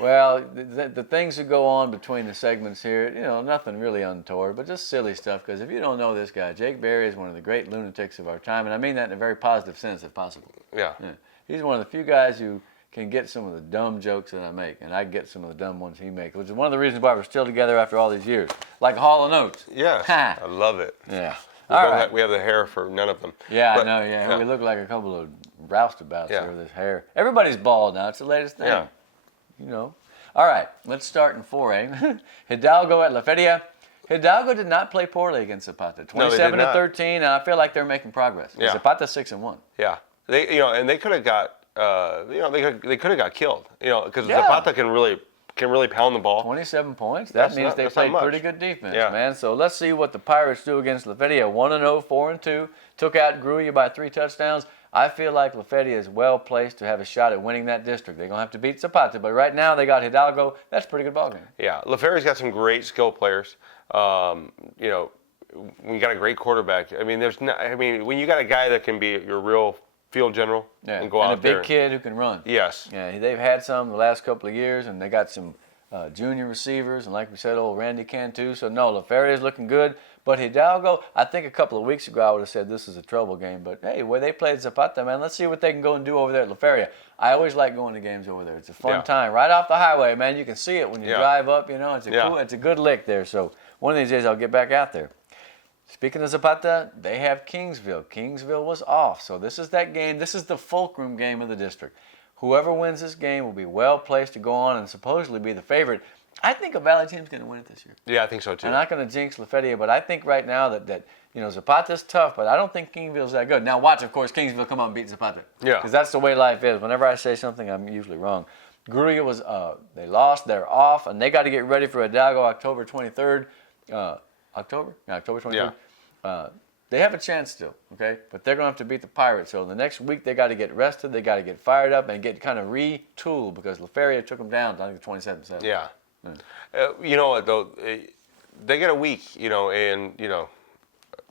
Well, the things that go on between the segments here, nothing really untoward, but just silly stuff. Because if you don't know this guy, Jake Berry is one of the great lunatics of our time, and I mean that in a very positive sense, if possible. Yeah. He's one of the few guys who can get some of the dumb jokes that I make, and I get some of the dumb ones he makes, which is one of the reasons why we're still together after all these years. Like Hall & Oates. Yes, I love it. Yeah. We have the hair for none of them. Yeah, I know, yeah. We look like a couple of roustabouts here with this hair. Everybody's bald now. It's the latest thing. Yeah. All right, let's start in 4A. Hidalgo at La Feria. Hidalgo did not play poorly against Zapata. 27-13, and I feel like they're making progress. Yeah. Zapata's 6-1. Yeah. They could have got they could have got killed. Because Zapata can really pound the ball. 27 points. That means they played pretty good defense, man. So let's see what the Pirates do against La Feria. 1-0, 4-2. Took out Gruya by 3 touchdowns. I feel like La Feria is well placed to have a shot at winning that district. They're going to have to beat Zapata, but right now they got Hidalgo. That's a pretty good ballgame. Yeah, La Feria's got some great skill players. We got a great quarterback. I mean, when you got a guy that can be your real field general and go out there. And a big kid who can run. Yes. Yeah, they've had some the last couple of years, and they got some junior receivers, and like we said, old Randy can too. So no, La Feria is looking good. But Hidalgo, I think a couple of weeks ago I would have said this is a trouble game. But hey, where they played Zapata, man, let's see what they can go and do over there at La Feria. I always like going to games over there. It's a fun time. Right off the highway, man. You can see it when you drive up. It's a good lick there. So one of these days I'll get back out there. Speaking of Zapata, they have Kingsville. Kingsville was off. So this is that game. This is the fulcrum game of the district. Whoever wins this game will be well placed to go on and supposedly be the favorite. I think a Valley team's going to win it this year. Yeah, I think so too. I'm not going to jinx La Feria, but I think right now that Zapata's tough, but I don't think Kingsville's that good. Now watch, of course, Kingsville come out and beat Zapata. Yeah. Because that's the way life is. Whenever I say something, I'm usually wrong. Gruya was, they lost, they're off, and they got to get ready for Hidalgo October 23rd. October 23rd. Yeah. They have a chance still, okay? But they're going to have to beat the Pirates. So the next week they got to get rested, they got to get fired up and get kind of retooled because La Feria took them down, I think, 27-7. Yeah. You know what, though? They get a week, and,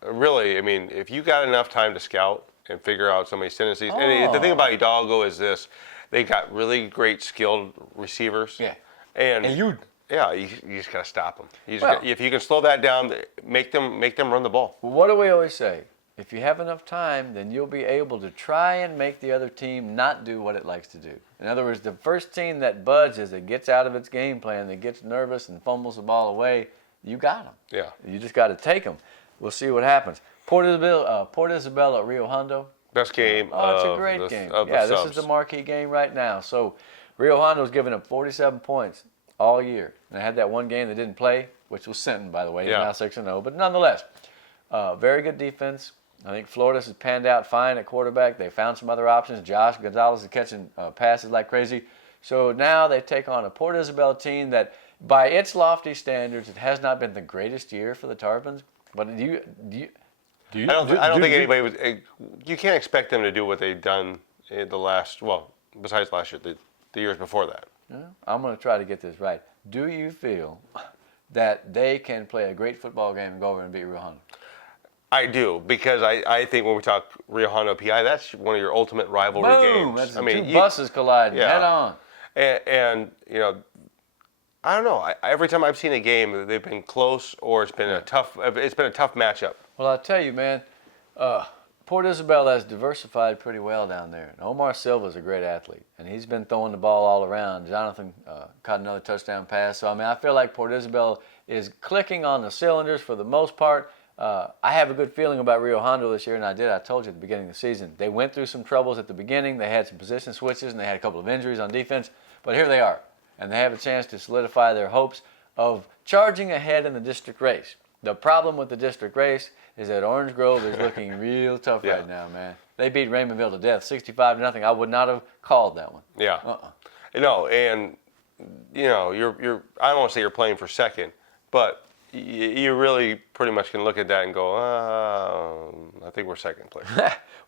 really, I mean, if you got enough time to scout and figure out somebody's tendencies. Oh. And the thing about Hidalgo is this. They got really great skilled receivers. Yeah. And you just got to stop them. If you can slow that down, make them run the ball. Well, what do we always say? If you have enough time, then you'll be able to try and make the other team not do what it likes to do. In other words, the first team that budges, that gets out of its game plan, that gets nervous and fumbles the ball away, you got them. Yeah. You just got to take them. We'll see what happens. Port Isabel at Rio Hondo. Best game. It's a great game. This is the marquee game right now. So Rio Hondo's given up 47 points all year. And they had that one game they didn't play, which was Sinton, by the way. He's now 6-0. But nonetheless, very good defense. I think Floridas has panned out fine at quarterback. They found some other options. Josh Gonzalez is catching passes like crazy. So now they take on a Port Isabel team that, by its lofty standards, it has not been the greatest year for the Tarpons. But I don't think anybody was. You can't expect them to do what they've done in the last. Well, besides last year, the years before that. I'm going to try to get this right. Do you feel that they can play a great football game and go over and beat Rio Hondo? I do, because I think when we talk Rio Hondo PI, that's one of your ultimate rivalry games. That's two buses colliding head on. And I don't know. Every time I've seen a game, they've been close, or it's been a tough matchup. Well, I'll tell you, man. Port Isabel has diversified pretty well down there. And Omar Silva's a great athlete, and he's been throwing the ball all around. Jonathan caught another touchdown pass. So, I feel like Port Isabel is clicking on the cylinders for the most part. I have a good feeling about Rio Hondo this year, and I told you at the beginning of the season. They went through some troubles at the beginning. They had some position switches, and they had a couple of injuries on defense. But here they are, and they have a chance to solidify their hopes of charging ahead in the district race. The problem with the district race is that Orange Grove is looking real tough right now, man. They beat Raymondville to death, 65-0. I would not have called that one. Yeah. No, and you're. I don't want to say you're playing for second, but you really pretty much can look at that and go, I think we're second place.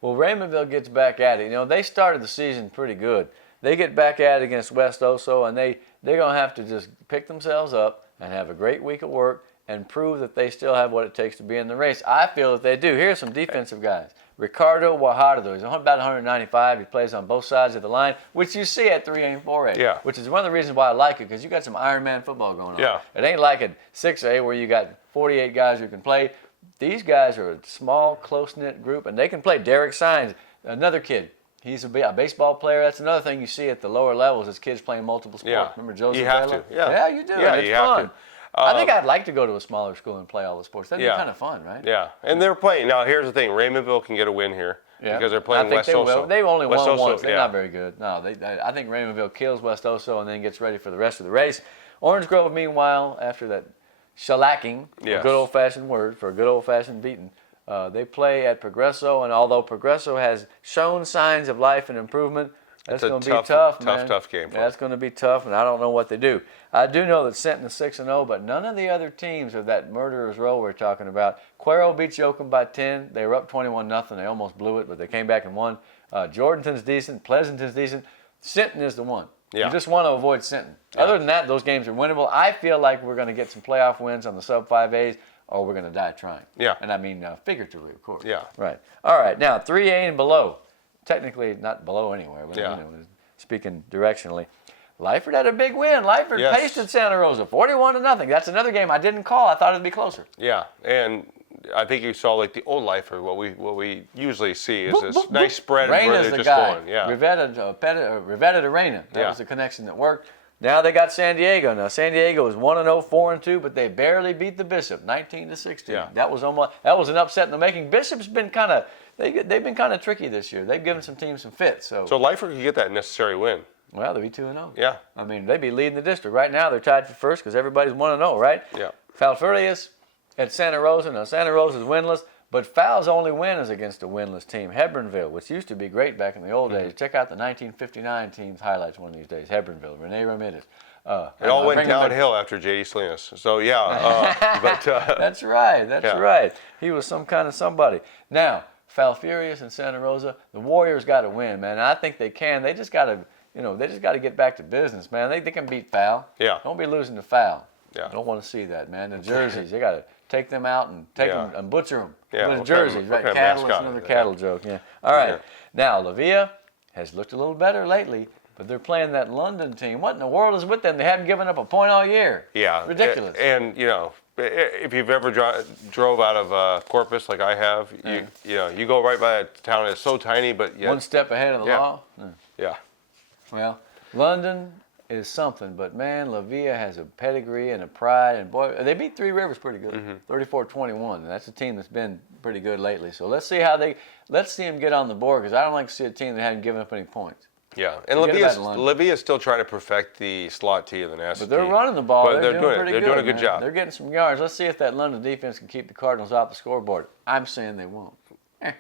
Well, Raymondville gets back at it. They started the season pretty good. They get back at it against West Oso, and they're going to have to just pick themselves up and have a great week of work and prove that they still have what it takes to be in the race. I feel that they do. Here's some defensive guys. Ricardo Guajardo. He's about 195. He plays on both sides of the line, which you see at 3A and 4A. Yeah. Which is one of the reasons why I like it, because you got some Iron Man football going on. Yeah. It ain't like at 6A where you got 48 guys who can play. These guys are a small, close-knit group, and they can play. Derek Sines, another kid. He's a baseball player. That's another thing you see at the lower levels is kids playing multiple sports. Yeah. Remember Joseph You have Vela? to. Yeah. Yeah, you do. Yeah, It's you have fun. to. I think I'd like to go to a smaller school and play all the sports. That'd Yeah. be kind of fun, right? Yeah, and they're playing. Now, here's the thing. Raymondville can get a win here because they're playing I think West they will. Oso. They've only West won Oso, once. They're yeah. not very good. No, I think Raymondville kills West Oso and then gets ready for the rest of the race. Orange Grove, meanwhile, after that shellacking, Yes. a good old-fashioned word for a good old-fashioned beating, they play at Progresso, and although Progresso has shown signs of life and improvement, that's It's a going to be tough, tough, man. tough game for Yeah, that's going to be tough, and I don't know what they do. I do know that Senton is 6-0, but none of the other teams of that murderer's row we're talking about. Cuero beats Yoakum by 10. They were up 21-0. They almost blew it, but they came back and won. Jordanton's decent. Pleasanton's decent. Senton is the one. Yeah. You just want to avoid Senton. Other than that, those games are winnable. I feel like we're going to get some playoff wins on the sub-5As, or we're going to die trying. Yeah. And I mean figuratively, of course. Yeah. Right. All right. Now, 3A and below. Technically not below anywhere, but Yeah. speaking directionally. Lyford had a big win. Lyford Yes. pasted Santa Rosa 41-0. That's another game I didn't call. I thought it'd be closer. Yeah, and I think you saw like the old lifer. What we usually see is this nice spread where Reina's they're the just guy. going. Yeah, Rivetta to Reina. That Yeah. was the connection that worked. Now they got San Diego. Now San Diego is 1-0, 4-2, but they barely beat the Bishop, 19-16. Yeah. That was an upset in the making. Bishop's been kind of they've been kind of tricky this year. They've given some teams some fits. So Lifer could get that necessary win. well, they'd be 2-0. Yeah, I mean, they'd be leading the district. Right now, they're tied for first because everybody's 1-0, right? Yeah. Falfurrias at Santa Rosa. Now, Santa Rosa's winless, but Fal's only win is against a winless team, Hebronville, which used to be great back in the old days. Check out the 1959 team's highlights one of these days. Hebronville, Rene Ramirez. it all went downhill after J.D. Salinas. So yeah, but That's right. That's Yeah. right. He was some kind of somebody. Now, Falfurrias and Santa Rosa, the Warriors got to win, man. And I think they can. They just got to, they just got to get back to business, man. They can beat Fal. Yeah. Don't be losing to Fal. Yeah. I don't want to see that, man. The jerseys, they got to take them out and take Yeah. them and butcher them. Yeah, Those what kind of- jerseys, what right? kind of Cattle. It's mascot another is it? cattle joke. Yeah. All right. Yeah. Now, La Villa has looked a little better lately, but they're playing that London team. What in the world is with them? They haven't given up a point all year. yeah, Ridiculous. And if you've ever drove out of Corpus like I have, you go right by that town. It's so tiny, but yet, One step ahead of the Yeah. law. yeah, Well, London is something, but man, La Villa has a pedigree and a pride, and boy, they beat Three Rivers pretty good, 34-21. And that's a team that's been pretty good lately. So let's see them get on the board, because I don't like to see a team that hasn't given up any points. yeah. And Forget about London. Livia's still trying to perfect the slot T of the nasty. But they're running the ball. But They're they're doing doing it. pretty They're good. doing a good man. job. They're getting some yards. Let's see if that London defense can keep the Cardinals off the scoreboard. I'm saying they won't. What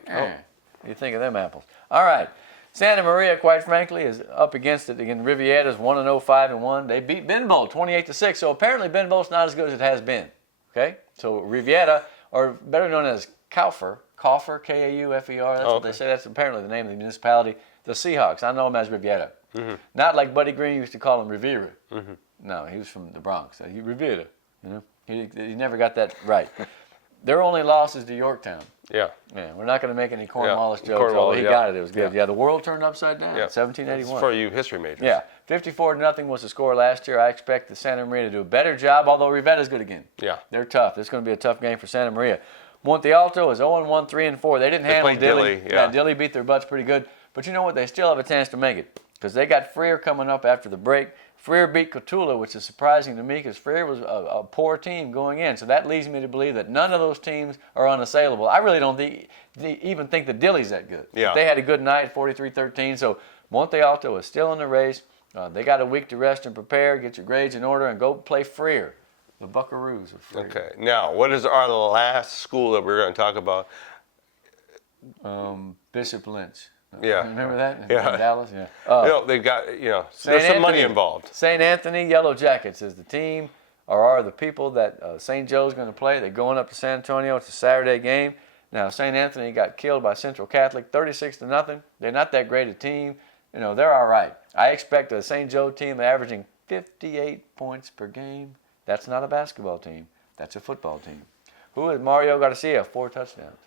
do you think of them apples? All right. Santa Maria, quite frankly, is up against it. Again, Riviera's 1-0, 5-1. They beat Benbow 28-6. So apparently Benbow's not as good as it has been. Okay? So Riviera, or better known as Kaufer, K-A-U-F-E-R, that's what they say. That's apparently the name of the municipality. The Seahawks. I know them as Riviera. Not like Buddy Green used to call him Riviera. No, he was from the Bronx. Riviera. He never got that right. Their only loss is to Yorktown. Yeah. Yeah, we're not going to make any Cornwallis jokes. Cornwallis, He yeah. got it. It was good. Yeah. Yeah, the world turned upside down. Yeah. 1781. For you history majors. Yeah, 54-0 was the score last year. I expect the Santa Maria to do a better job, although Rivetta's good again. Yeah. They're tough. This is going to be a tough game for Santa Maria. Monte Alto is 0-1, 3-4. They didn't handle played Dilly. Dilly, yeah. Dilly beat their butts pretty good. But you know what? They still have a chance to make it because they got Freer coming up after the break. Freer beat Cotula, which is surprising to me because Freer was a poor team going in. So that leads me to believe that none of those teams are unassailable. I really don't even think that Dilly's that good. Yeah. They had a good night, 43-13. So Monte Alto is still in the race. They got a week to rest and prepare, get your grades in order, and go play Freer. The Buckaroos of Freer. Okay. Now, what is our last school that we're going to talk about? Bishop Lynch. Yeah. Remember that? Yeah. In Dallas? Yeah. They've got, Saint there's some money Anthony. involved. St. Anthony Yellow Jackets is the team, or are the people that St. Joe's going to play. They're going up to San Antonio. It's a Saturday game. Now, St. Anthony got killed by Central Catholic 36-0. They're not that great a team. They're all right. I expect a St. Joe team averaging 58 points per game. That's not a basketball team. That's a football team. Who is Mario Garcia? 4 touchdowns.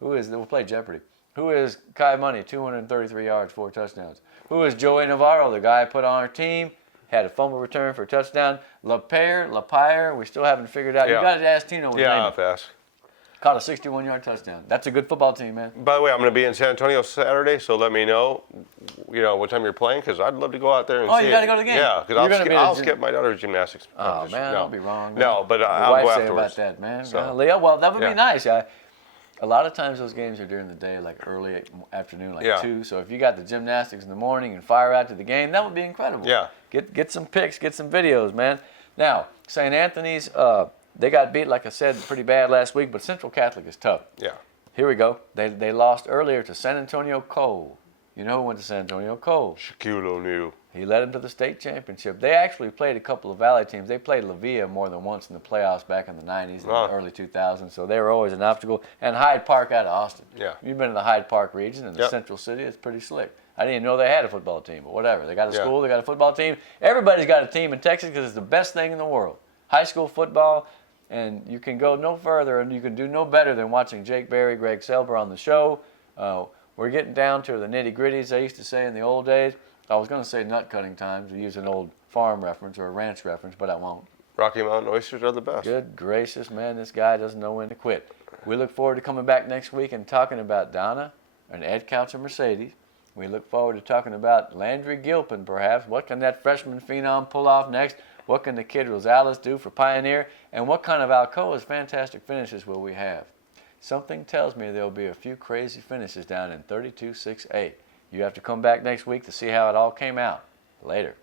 We'll play Jeopardy. Who is Kai Money? 233 yards, 4 touchdowns. Who is Joey Navarro, the guy I put on our team? Had a fumble return for a touchdown. Lapire, we still haven't figured out. Yeah. You got to ask Tino. Yeah, fast. Caught a 61-yard touchdown. That's a good football team, man. By the way, I'm going to be in San Antonio Saturday, so let me know, what time you're playing, because I'd love to go out there and see you got to go to the game. Yeah, because I'll skip my daughter's gymnastics. Oh, man, don't be wrong. Man. No, but I'll wife go say afterwards. about that, man. So. Leah, well, that would Yeah. be nice. A lot of times those games are during the day, like early afternoon, like 2. So if you got the gymnastics in the morning and fire out to the game, that would be incredible. Yeah. Get some pics, get some videos, man. Now, St. Anthony's, they got beat, like I said, pretty bad last week, but Central Catholic is tough. Yeah. Here we go. They lost earlier to San Antonio Cole. You know who went to San Antonio? Cole. Shaquille O'Neal. He led them to the state championship. They actually played a couple of Valley teams. They played La Villa more than once in the playoffs back in the 90s and the early 2000s, so they were always an obstacle. And Hyde Park out of Austin. Yeah. You've been in the Hyde Park region in the Central City. It's pretty slick. I didn't even know they had a football team, but whatever. They got a school, they got a football team. Everybody's got a team in Texas because it's the best thing in the world. High school football, and you can go no further and you can do no better than watching Jake Berry, Greg Selber on the show. We're getting down to the nitty-gritties, I used to say in the old days. I was going to say nut cutting times to use an old farm reference or a ranch reference, but I won't. Rocky Mountain oysters are the best. Good gracious, man, this guy doesn't know when to quit. We look forward to coming back next week and talking about Donna and Ed Couch and Mercedes. We look forward to talking about Landry Gilpin, perhaps. What can that freshman phenom pull off next? What can the kid Rosales do for Pioneer? And what kind of Alcoa's fantastic finishes will we have? Something tells me there'll be a few crazy finishes down in 32-6-8. You have to come back next week to see how it all came out. Later.